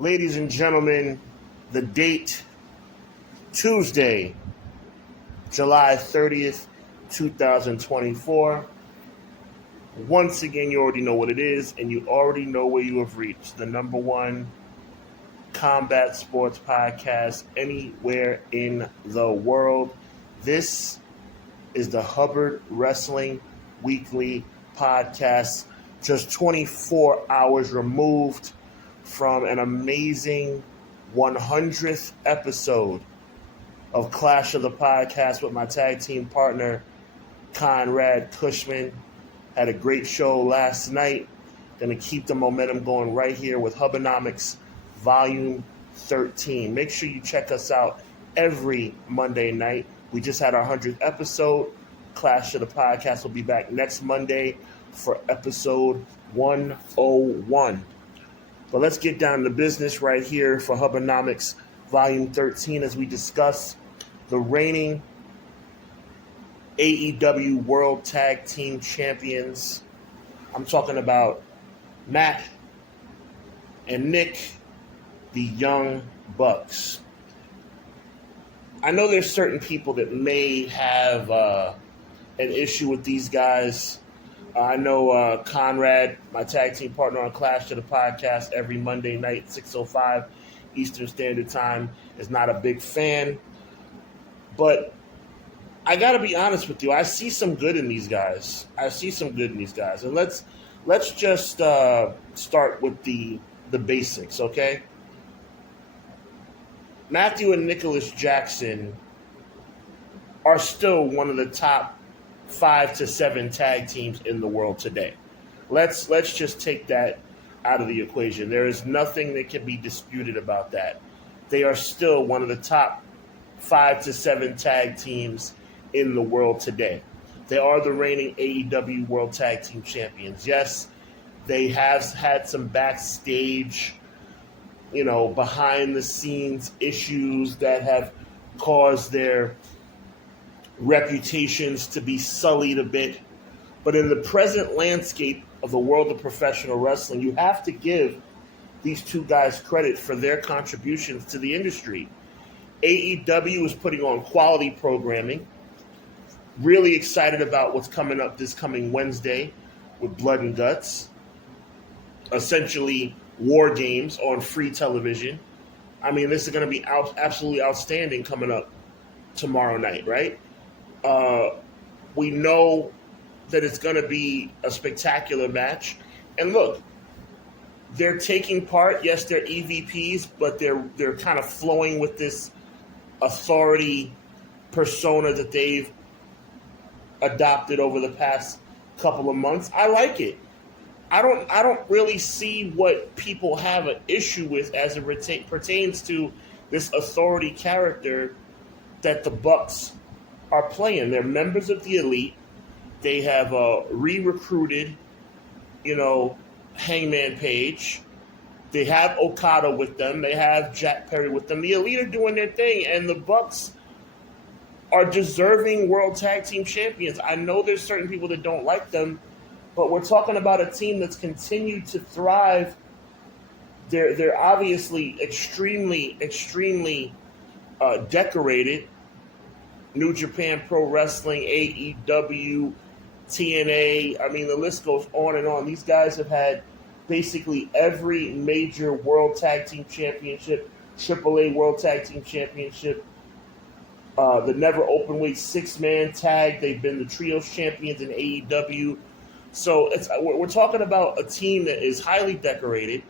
Ladies and gentlemen, the date, Tuesday, July 30th, 2024. Once again, you already know what it is, and you already know where you have reached. The number one combat sports podcast anywhere in the world. This is the Hubbard Wrestling Weekly podcast, just 24 hours removed from an amazing 100th episode of Clash of the Podcast with my tag team partner, Conrad Cushman. Had a great show last night. Going to keep the momentum going right here with HUBBanomics Volume 13. Make sure you check us out every Monday night. We just had our 100th episode. Clash of the Podcast will be back next Monday for episode 101. But let's get down to business right here for HUBBanomics Volume 13 as we discuss the reigning AEW World Tag Team Champions. I'm talking about Matt and Nick, the Young Bucks. I know there's certain people that may have an issue with these guys. I know Conrad, my tag team partner on Clash of the Podcast, every Monday night, 6:05 Eastern Standard Time, is not a big fan. But I got to be honest with you. I see some good in these guys. And let's just start with the basics, okay? Matthew and Nicholas Jackson are still one of the top 5 to 7 tag teams in the world today. Let's just take that out of the equation. There is nothing that can be disputed about that. They are still one of the top 5 to 7 tag teams in the world today. They are the reigning AEW World Tag Team Champions. Yes, they have had some backstage, behind the scenes issues that have caused their reputations to be sullied a bit. But in the present landscape of the world of professional wrestling, you have to give these two guys credit for their contributions to the industry. AEW is putting on quality programming. Really excited about what's coming up this coming Wednesday with Blood and Guts. Essentially, war games on free television. I mean, this is going to be absolutely outstanding coming up tomorrow night, right? We know that it's going to be a spectacular match. And look, they're taking part. Yes, they're EVPs, but they're kind of flowing with this authority persona that they've adopted over the past couple of months. I like it. I don't really see what people have an issue with as it pertains to this authority character that the Bucks are playing. They're members of the Elite. They have re-recruited, Hangman Page. They have Okada with them. They have Jack Perry with them. The Elite are doing their thing, and the Bucks are deserving World Tag Team Champions. I know there's certain people that don't like them, but we're talking about a team that's continued to thrive. They're obviously extremely decorated. New Japan Pro Wrestling, AEW, TNA. I mean, the list goes on and on. These guys have had basically every major World Tag Team Championship, AAA World Tag Team Championship, the Never Openweight 6-man tag. They've been the Trios champions in AEW. So we're talking about a team that is highly decorated.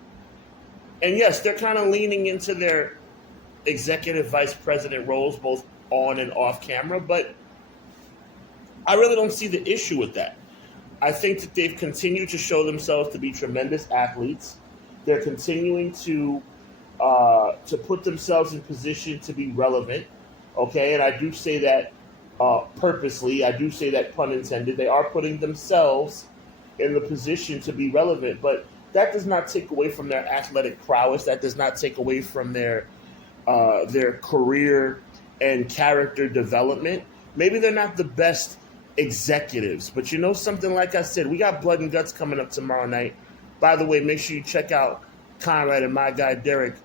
And yes, they're kind of leaning into their executive vice president roles, both on and off camera, but I really don't see the issue with that. I think that they've continued to show themselves to be tremendous athletes. They're continuing to put themselves in position to be relevant, okay? And I do say that purposely. I do say that pun intended. They are putting themselves in the position to be relevant, but that does not take away from their athletic prowess. That does not take away from their career and character development. Maybe they're not the best executives, but something, like I said, we got Blood and Guts coming up tomorrow night. By the way, make sure you check out Conrad and my guy Derek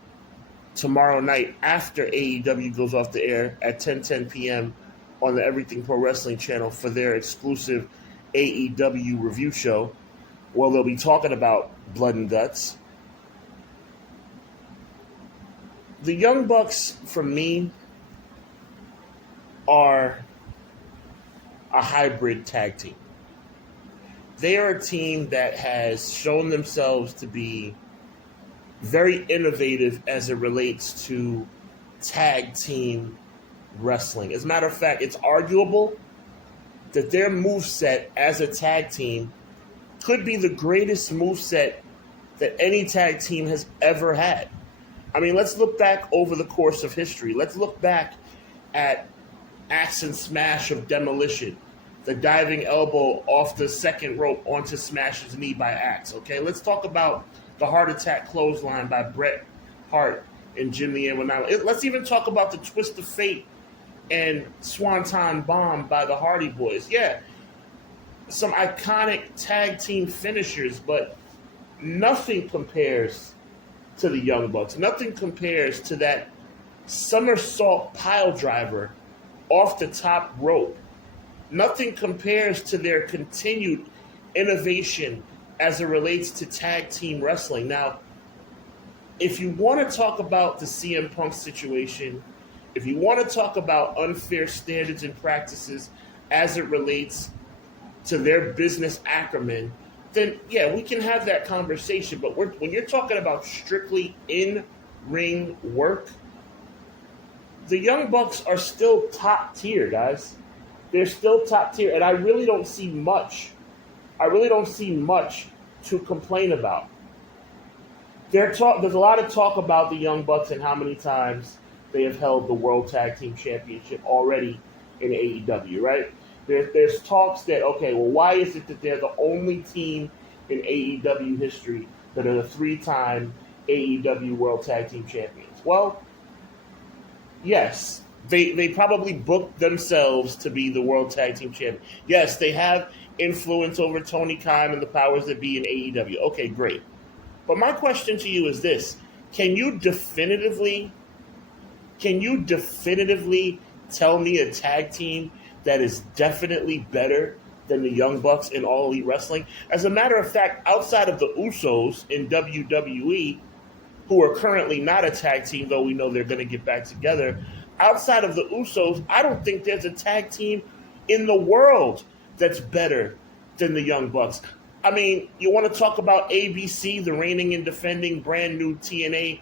tomorrow night after AEW goes off the air at 10:10 p.m. on the Everything Pro Wrestling channel for their exclusive AEW review show. Well, they'll be talking about Blood and Guts. The Young Bucks, for me, are a hybrid tag team. They are a team that has shown themselves to be very innovative as it relates to tag team wrestling. As a matter of fact, it's arguable that their moveset as a tag team could be the greatest moveset that any tag team has ever had. I mean, let's look back over the course of history. Let's look back at Axe and Smash of Demolition, the diving elbow off the second rope onto Smash's knee by Axe, okay? Let's talk about the Heart Attack clothesline by Bret Hart and Jimmy Iwanawa. Let's even talk about the Twist of Fate and Swanton Bomb by the Hardy Boys. Yeah, some iconic tag team finishers, but nothing compares to the Young Bucks. Nothing compares to that somersault pile driver off the top rope. Nothing compares to their continued innovation as it relates to tag team wrestling. Now, if you want to talk about the CM Punk situation, if you want to talk about unfair standards and practices as it relates to their business acumen, then yeah, we can have that conversation. But when you're talking about strictly in-ring work, the Young Bucks are still top tier, guys. They're still top tier, and I really don't see much. To complain about. There's a lot of talk about the Young Bucks and how many times they have held the World Tag Team Championship already in AEW, right? There's talks that, okay, well, why is it that they're the only team in AEW history that are the 3-time AEW World Tag Team Champions? Well, yes, they probably booked themselves to be the World Tag Team Champion. Yes, they have influence over Tony Khan and the powers that be in AEW. Okay, great. But my question to you is this. Can you definitively tell me a tag team that is definitely better than the Young Bucks in All Elite Wrestling? As a matter of fact, outside of the Usos in WWE, who are currently not a tag team, though we know they're going to get back together, outside of the Usos, I don't think there's a tag team in the world that's better than the Young Bucks. I mean, you want to talk about ABC, the reigning and defending brand new TNA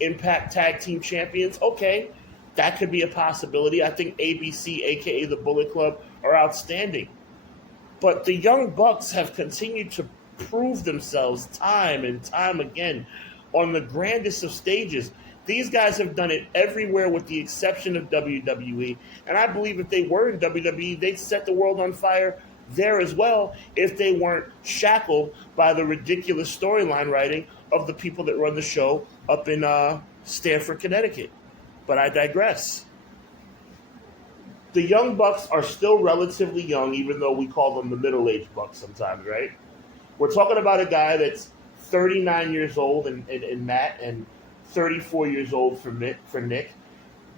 Impact Tag Team Champions? Okay, that could be a possibility. I think ABC, a.k.a. the Bullet Club, are outstanding. But the Young Bucks have continued to prove themselves time and time again on the grandest of stages. These guys have done it everywhere with the exception of WWE. And I believe if they were in WWE, they'd set the world on fire there as well if they weren't shackled by the ridiculous storyline writing of the people that run the show up in Stamford, Connecticut. But I digress. The Young Bucks are still relatively young, even though we call them the middle-aged Bucks sometimes, right? We're talking about a guy that's 39 years old in Matt and 34 years old for Nick.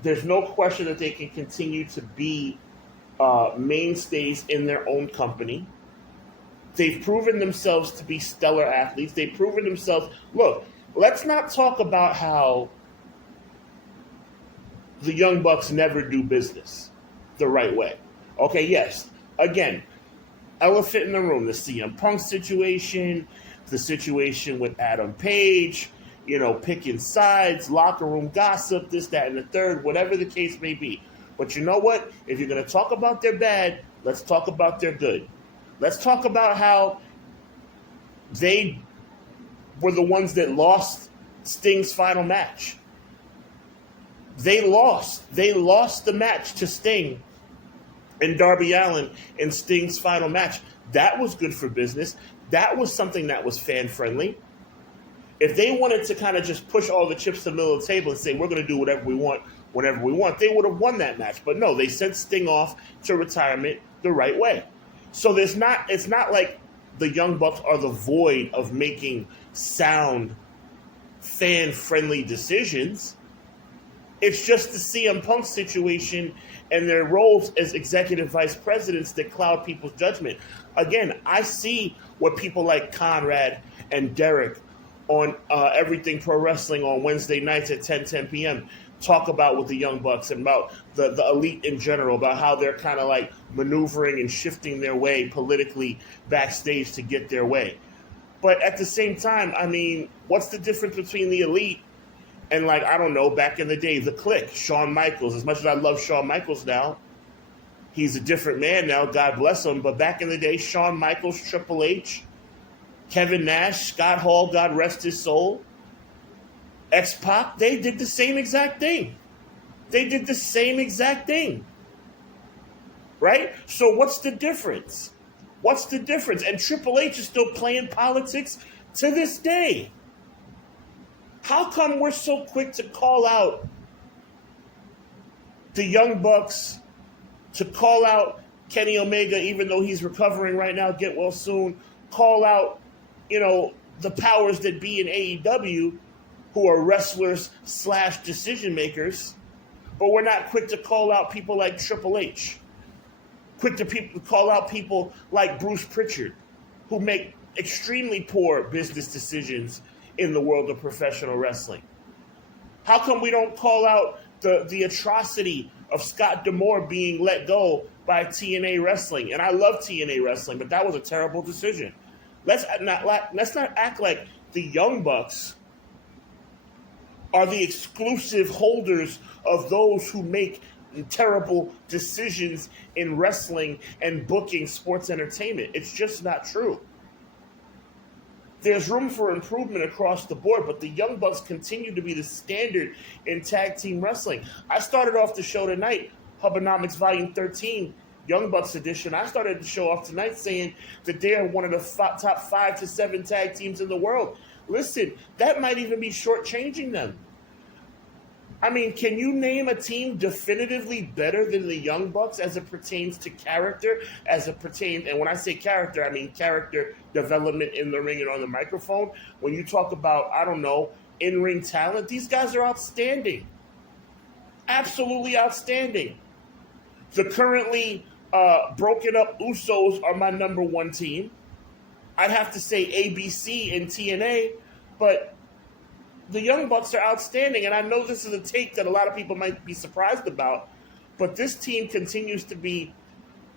There's no question that they can continue to be mainstays in their own company. They've proven themselves to be stellar athletes. They've proven themselves. Look, let's not talk about how the Young Bucks never do business the right way. Okay, yes. Again, elephant in the room, the CM Punk situation, the situation with Adam Page, picking sides, locker room gossip, this, that, and the third, whatever the case may be. But you know what? If you're going to talk about their bad, let's talk about their good. Let's talk about how they were the ones that lost Sting's final match. They lost the match to Sting and Darby Allin in Sting's final match. That was good for business. That was something that was fan-friendly. If they wanted to kind of just push all the chips to the middle of the table and say, we're going to do whatever we want, whenever we want, they would have won that match. But no, they sent Sting off to retirement the right way. So it's not like the Young Bucks are the void of making sound fan-friendly decisions. It's just the CM Punk situation and their roles as executive vice presidents that cloud people's judgment. Again, I see what people like Conrad and Derek on Everything Pro Wrestling on Wednesday nights at 10 p.m. talk about with the Young Bucks and about the elite in general, about how they're kind of like maneuvering and shifting their way politically backstage to get their way. But at the same time, I mean, what's the difference between the elite and, like, I don't know, back in the day, the Clique, Shawn Michaels? As much as I love Shawn Michaels now, he's a different man now, God bless him. But back in the day, Shawn Michaels, Triple H, Kevin Nash, Scott Hall, God rest his soul, X-Pac, they did the same exact thing. They did the same exact thing. Right? So what's the difference? What's the difference? And Triple H is still playing politics to this day. How come we're so quick to call out the Young Bucks, to call out Kenny Omega, even though he's recovering right now, get well soon, call out, the powers that be in AEW, who are wrestlers / decision makers, but we're not quick to call out people like Triple H, quick to call out people like Bruce Pritchard, who make extremely poor business decisions in the world of professional wrestling. How come we don't call out the atrocity of Scott D'Amore being let go by TNA Wrestling? And I love TNA Wrestling, but that was a terrible decision. Let's not act like the Young Bucks are the exclusive holders of those who make terrible decisions in wrestling and booking sports entertainment. It's just not true. There's room for improvement across the board, but the Young Bucks continue to be the standard in tag team wrestling. I started off the show tonight, HUBBanomics Volume 13, Young Bucks edition. I started the show off tonight saying that they are one of the top 5 to 7 tag teams in the world. Listen, that might even be shortchanging them. I mean, can you name a team definitively better than the Young Bucks as it pertains to character, and when I say character, I mean character development in the ring and on the microphone. When you talk about, I don't know, in-ring talent, these guys are outstanding. Absolutely outstanding. The currently broken up Usos are my number one team. I'd have to say ABC and TNA, but the Young Bucks are outstanding, and I know this is a take that a lot of people might be surprised about, but this team continues to be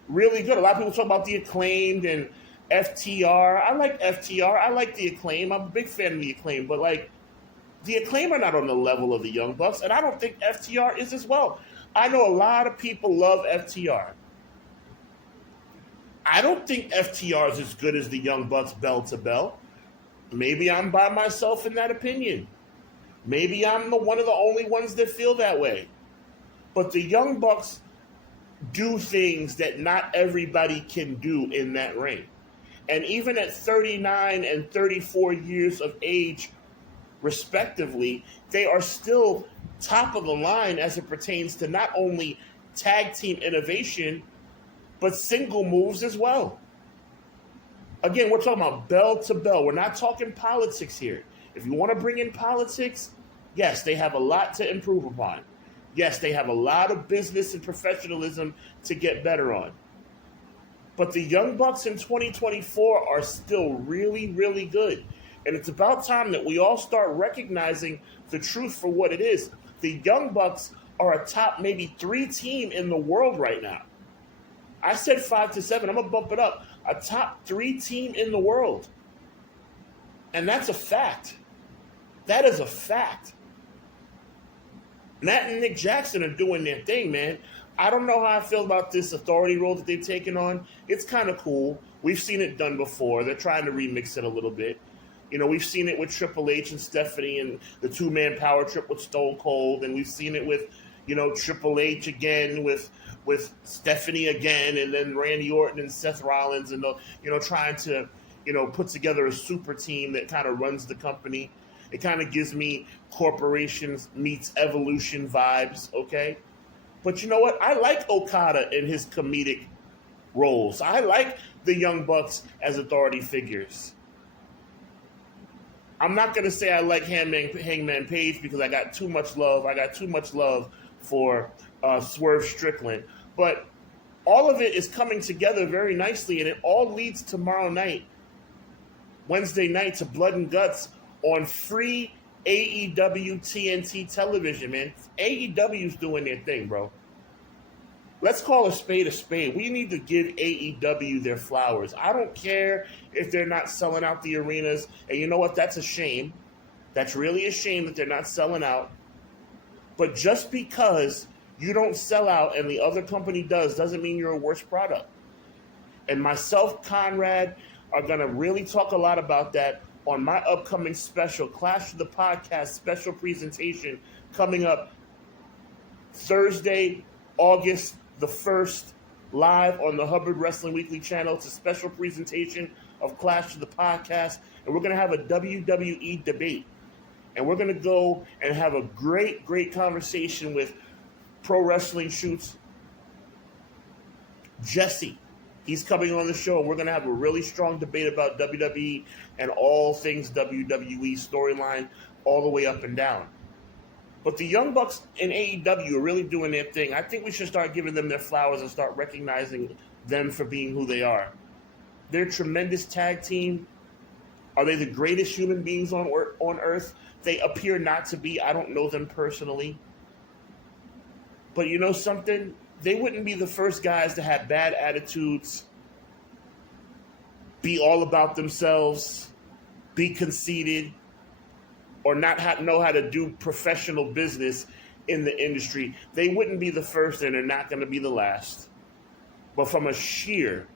really good. A lot of people talk about the Acclaimed and FTR. I like FTR. I like the Acclaim. I'm a big fan of the Acclaim, but, like, the Acclaim are not on the level of the Young Bucks, and I don't think FTR is as well. I know a lot of people love FTR. I don't think FTR is as good as the Young Bucks bell to bell. Maybe I'm by myself in that opinion. Maybe I'm one of the only ones that feel that way. But the Young Bucks do things that not everybody can do in that ring. And even at 39 and 34 years of age, respectively, they are still top of the line as it pertains to not only tag team innovation, but single moves as well. Again, we're talking about bell to bell. We're not talking politics here. If you want to bring in politics, yes, they have a lot to improve upon. Yes, they have a lot of business and professionalism to get better on. But the Young Bucks in 2024 are still really, really good. And it's about time that we all start recognizing the truth for what it is. The Young Bucks are a top maybe 3 team in the world right now. I said 5 to 7. I'm going to bump it up. A top 3 team in the world. And that's a fact. That is a fact. Matt and Nick Jackson are doing their thing, man. I don't know how I feel about this authority role that they've taken on. It's kind of cool. We've seen it done before. They're trying to remix it a little bit. We've seen it with Triple H and Stephanie and the 2-man power trip with Stone Cold. And we've seen it with, Triple H again with Stephanie again, and then Randy Orton and Seth Rollins, and trying to put together a super team that kind of runs the company. It kind of gives me Corporations meets Evolution vibes, okay? But you know what? I like Okada in his comedic roles. I like the Young Bucks as authority figures. I'm not going to say I like Hangman Page because I got too much love. I got too much love for Swerve Strickland. But all of it is coming together very nicely, and it all leads tomorrow night, Wednesday night, to Blood and Guts on free AEW TNT television, man. AEW's doing their thing, bro. Let's call a spade a spade. We need to give AEW their flowers. I don't care if they're not selling out the arenas. And you know what? That's a shame. That's really a shame that they're not selling out. But just because you don't sell out and the other company does doesn't mean you're a worse product. And myself, Conrad, are going to really talk a lot about that on my upcoming special, Clash of the Podcast special presentation, coming up Thursday, August the 1st, live on the Hubbard Wrestling Weekly channel. It's a special presentation of Clash of the Podcast, and we're going to have a WWE debate. And we're going to go and have a great, great conversation with Pro Wrestling Shoots Jesse. He's coming on the show. We're going to have a really strong debate about WWE and all things WWE storyline all the way up and down. But the Young Bucks and AEW are really doing their thing. I think we should start giving them their flowers and start recognizing them for being who they are. They're a tremendous tag team. Are they the greatest human beings on earth? They appear not to be. I don't know them personally. But you know something? They wouldn't be the first guys to have bad attitudes, be all about themselves, be conceited, or not know how to do professional business in the industry. They wouldn't be the first, and they're not going to be the last. But from a sheer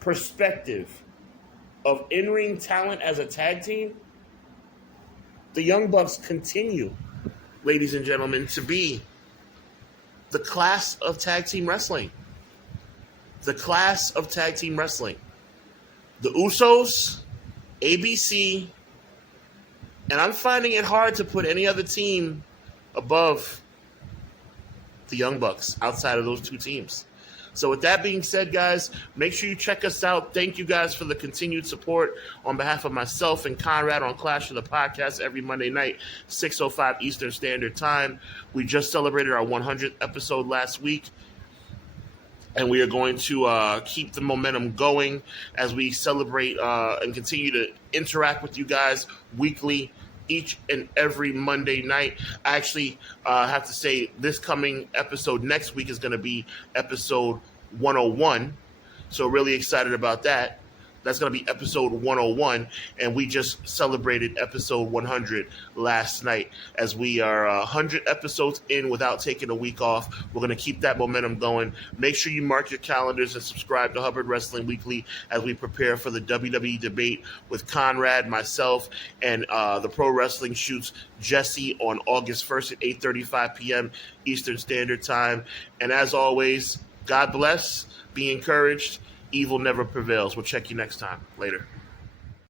perspective of in-ring talent as a tag team, the Young Bucks continue, ladies and gentlemen, to be the class of tag team wrestling. The class of tag team wrestling. The Usos, ABC, and I'm finding it hard to put any other team above the Young Bucks outside of those two teams. So with that being said, guys, make sure you check us out. Thank you guys for the continued support on behalf of myself and Conrad on Clash of the Podcast every Monday night, 6:05 Eastern Standard Time. We just celebrated our 100th episode last week, and we are going to keep the momentum going as we celebrate and continue to interact with you guys weekly, each and every Monday night. I actually have to say this coming episode next week is going to be episode 101. So really excited about that. That's going to be episode 101, and we just celebrated episode 100 last night. As we are 100 episodes in without taking a week off, we're going to keep that momentum going. Make sure you mark your calendars and subscribe to Hubbard Wrestling Weekly as we prepare for the WWE debate with Conrad, myself, and the Pro Wrestling Shoots Jesse on August 1st at 8:35 p.m. Eastern Standard Time. And as always, God bless, be encouraged. Evil never prevails. We'll check you next time. Later.